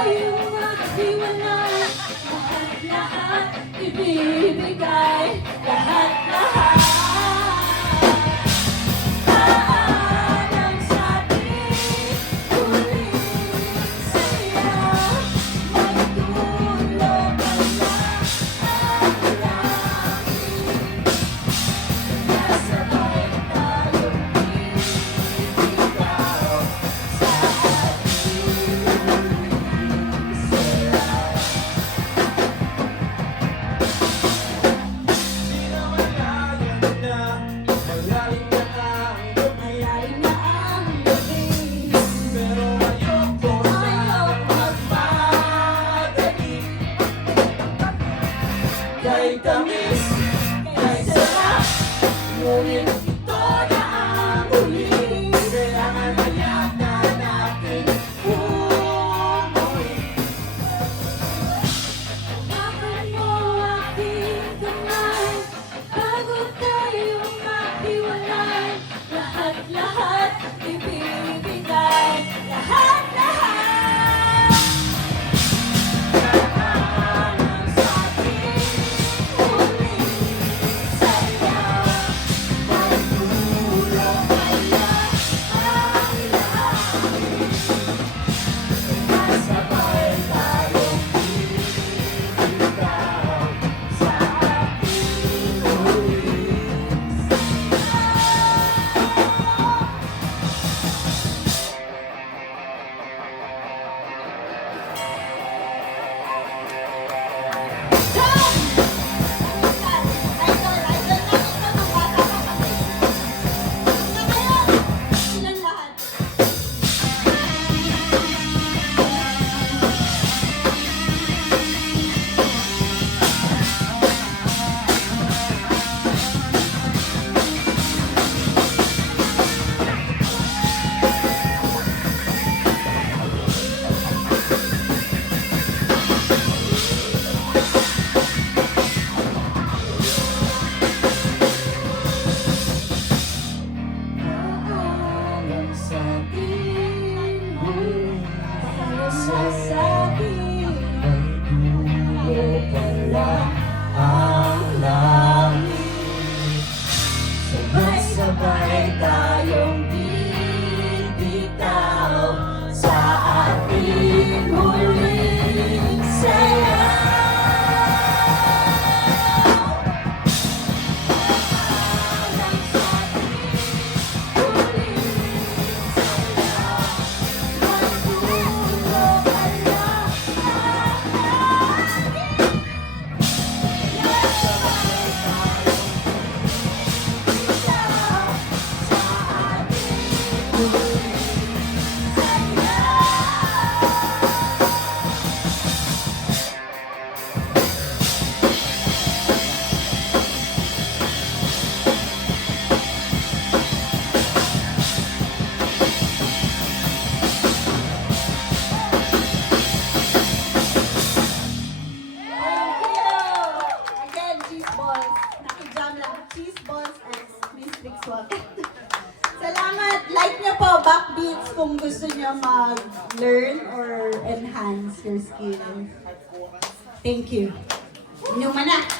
tayong maghiwalay. Lahat-lahat ibibigay, lahat-lahat. Paalam sa ating huling saya. May tulog ka na ang langit. Kasabay tayong bibitaw sa ating huling saya. Malalim na ang gabi, Pero ayoko ayaw magmadali. Kay tamis, Kay sarap, ngunit ito na ang huli. kailangan na yata natin umuwi. Bakit mo aking kamay bago tayo maghiwalay? Lahat-lahat ibibigay, lahat-lahat. Paalam sa ating huling saya. May tulog kaya ang langit. Kasabay tayong bibitaw sa ating huling Paalam sa ating huling sasabi. May dulo pala ang langit. Sabay-sabay tayong bibitaw sa ating huling saya. Paalam sa ating huling saya. May dulo pala ang langit. Sabay tayong bibitaw sa ating huling saya. Thank you! Again, cheese balls. Nakijam lang. Cheese balls and Miss Trix Swap. Salamat! Like nyo po, backbeats kung gusto nyo mag-learn or enhance your skills. Thank you. Inuman na!